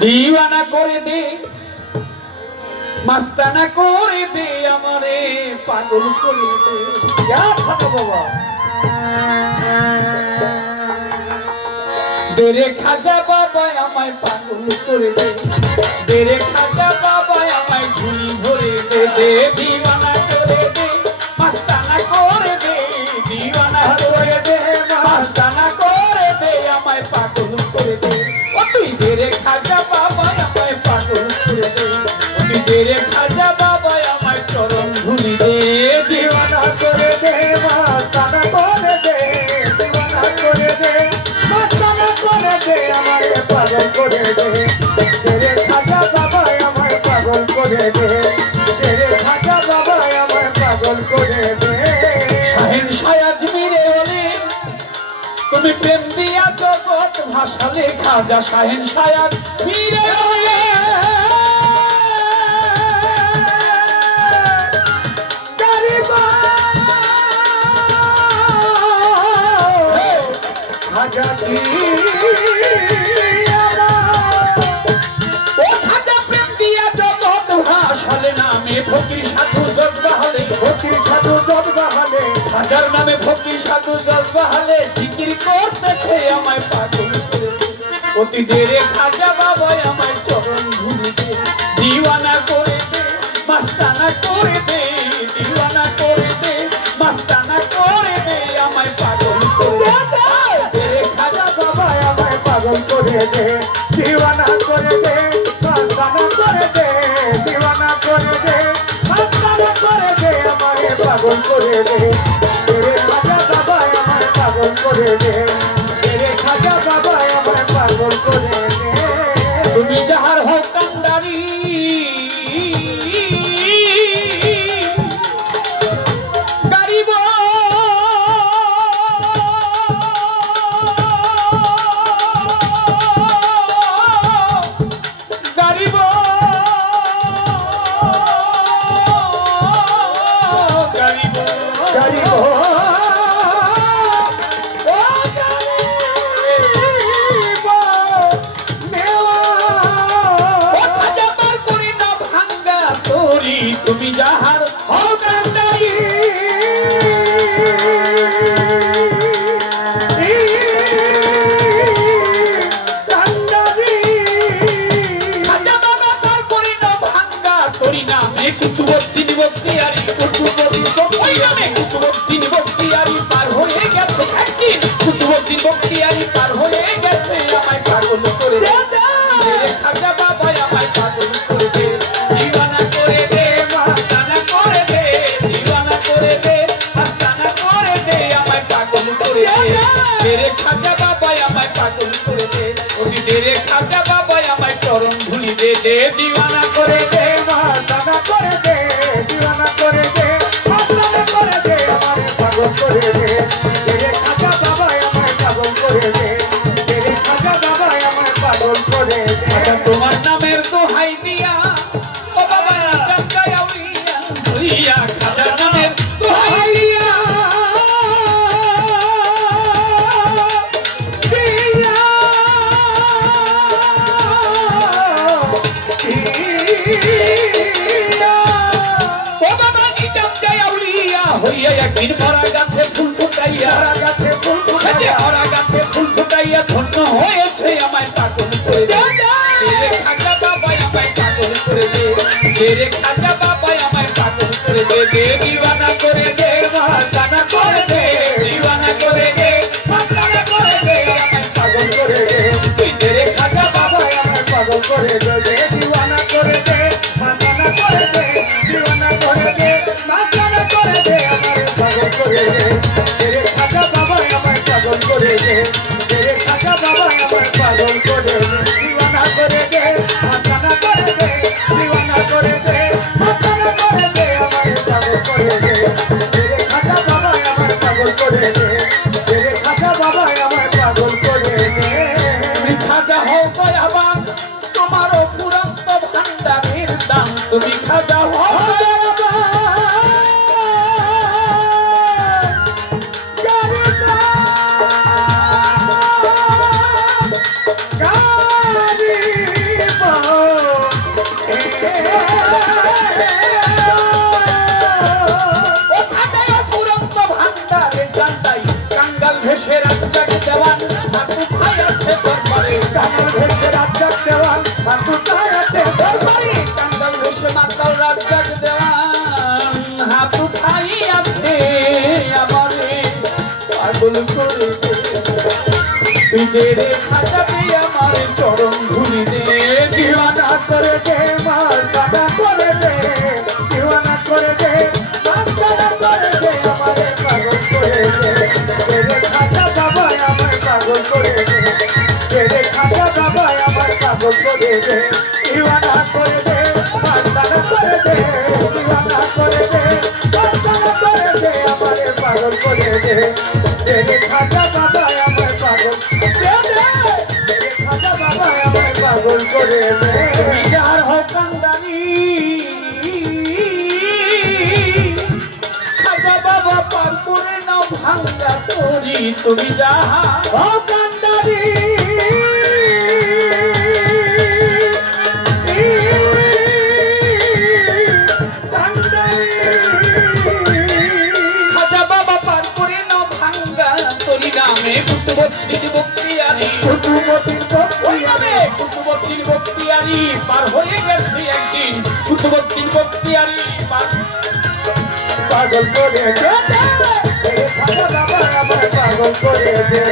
दीवाना करे दे मस्ताना करे दे हमारे पागल करे दे क्या खाता बाबा तेरे खाजा बाबा हमारे पागल करे दे तेरे खाजा बाबा हमारे झुली भरे दे दे दीवाना करे दे मस्ताना करे दे दीवाना करे दे मस्ताना करे दे हमारे पागल करे दे ओ तू तेरे खाजा बाबा हमारे पागल करे दे तू तेरे खाजा बाबा हमारे चरण धुली दे दीवाना करे दे मस्ताना करे दे दीवाना करे दे मस्ताना करे दे हमारे पागल करे दे तेरे खाजा बाबा हमारे पागल करे दे तेरे खाजा बाबा हमारे पागल करे दे শাহিন শায়াজ মিরে ওলি তুমি প্রেম দিয়া জগৎ ভাসালে খাজা শাহিন শায়াজ মিরে ওলি গরিবা খাজা কি ফকির সাধু জজবাহালে ফকির সাধু জজবাহালে হাজার নামে ফকির সাধু জজবাহালে জিকির করতেছে আমায় পাগল করে অতি দেরে খাজা বাবা আমায় চরণ ধুলি দে দিওয়ানা করে দে মাস্তানা করে দে দিওয়ানা করে দে মাস্তানা করে দে আমায় পাগল করে দে দেরে খাজা বাবা আমায় পাগল করে দে দিওয়ানা করে দে মাস্তানা করে দে দিওয়ানা করে দে করে দে আমারে পাগল করে দে তেরে খাজা বাবা আমারে পাগল করে দে তেরে খাজা বাবা আমারে পাগল করে দে তুমি যাহার হক কান্ডারি গরিব গরিব তুমি যাহার হক কান্ডারি কান্ডারি খাজা বাবা তার করি না ভাঙ্গা তোরি নামে কুতুবুদ্দিন বখতিয়ারি কুতুবুদ্দিন বখতিয়ারি কুতুবুদ্দিন বখতিয়ারি পার হয়ে গেছে একদিন কুতুবুদ্দিন বখতিয়ারি পার হয়ে গেছে আমায় পাগল করে দে খাজা বাবা আমায় পাগল করে দে দিওয়ানা করে দে মাস্তানা করে দে দিওয়ানা করে দে মাস্তানা করে দে আমায় পাগল করে দে তেরে খাজা বাবা আমায় পাগল করে দে ওই তেরে খাজা বাবা আমায় চরণ ধুলি দে দে দিওয়ানা করে দে মাস্তানা করে দে দিওয়ানা করে দে মাস্তানা করে দে আমারে পাগল করে দে তেরে খাজা বাবা আমায় পাগল করে দে তেরে খাজা বাবা আমায় পাগল করে দে আচ্ছা তোমার নামের দোহাই দিয়া ও বাবা জানকাই আউলিয়া হইয়া খাজা নামের দোহাই দিয়া হইয়া একদিন মরা গাছে ফুল ফুটাইয়া গাছে ফুল ফুটাইয়া মরা গাছে ফুল ফুটাইয়া ধন্য হয়েছে আমায় পাগল করে দে তেরে খাজা বাবা আমায় পাগল করে দে তেরে খাজা বাবা আমায় পাগল করে দে দে দিওয়ানা করে দে মাস্তানা করে দে দিওয়ানা করে দে মাস্তানা করে দে আমায় পাগল করে দে তুই তেরে খাজা বাবা আমায় পাগল করে দে দে দিওয়ানা করে দে মাস্তানা করে দে দিওয়ানা করে দে মাস্তানা করে দে আমায় পাগল করে দে তেরে খাজা বাবা আমায় পাগল করে দে তেরে খাজা বাবা আমায় পাগল করে দে দিওয়ানা করে দে মাস্তানা করে দে দিওয়ানা করে দে মাস্তানা করে দে আমায় পাগল করে দে তেরে খাজা বাবা আমায় পাগল করে দে তেরে খাজা বাবা আমায় পাগল করে দে তুমি খাজা হও দয়াবান তোমার ফুরন্ত ভান্ডারের দান তুমি খাজা হও ও খাটায় ফুরন্ত ভান্ডারে জানতাই কাঙ্গাল ভেসে রাজ্জাক দেওয়ান আর কোথায় আছে দরবারে কাঙ্গাল ভেসে রাজ্জাক দেওয়ান আর কোথায় আছে দরবারে কাঙ্গাল ভেসে মাতাল রাজ্জাক দেওয়ান হাত উঠাই আছে আমারে পাগল করে তুই দে রে খাটাতে আমার চরণ ধুলি দে দিওয়ানা করে দে মাস্তানা করে দে দিওয়ানা করে দে মাস্তানা করে দে আমারে পাগল করে দে তেরে খাজা বাবাই আমায় পাগল করে দে তেরে খাজা বাবাই আমায় পাগল করে দে দিওয়ানা করে দে মাস্তানা করে দে দিওয়ানা করে দে মাস্তানা করে দে আমারে পাগল করে দে তেরে খাজা বাবাই আমায় পাগল দে তেরে খাজা বাবাই আমায় পাগল করে দে তুমি যার হোক কান্দানি খাজা বাবা পার করে নাও ভাঙ্গা তোরি তুমি যাহা ও কান্দারি খাজা বাবা পার করে নাও ভাঙ্গা তোরি নামে কুতুবুদ্দিন বখতিয়ারি কুতুবুদ্দিন ওই নামে কুতুবুদ্দিন বখতিয়ারি পার হয়ে গেছে একদিন কুতুবুদ্দিন বখতিয়ারি পাগল করে দে খাজা বাবা আমায় পাগল করে দে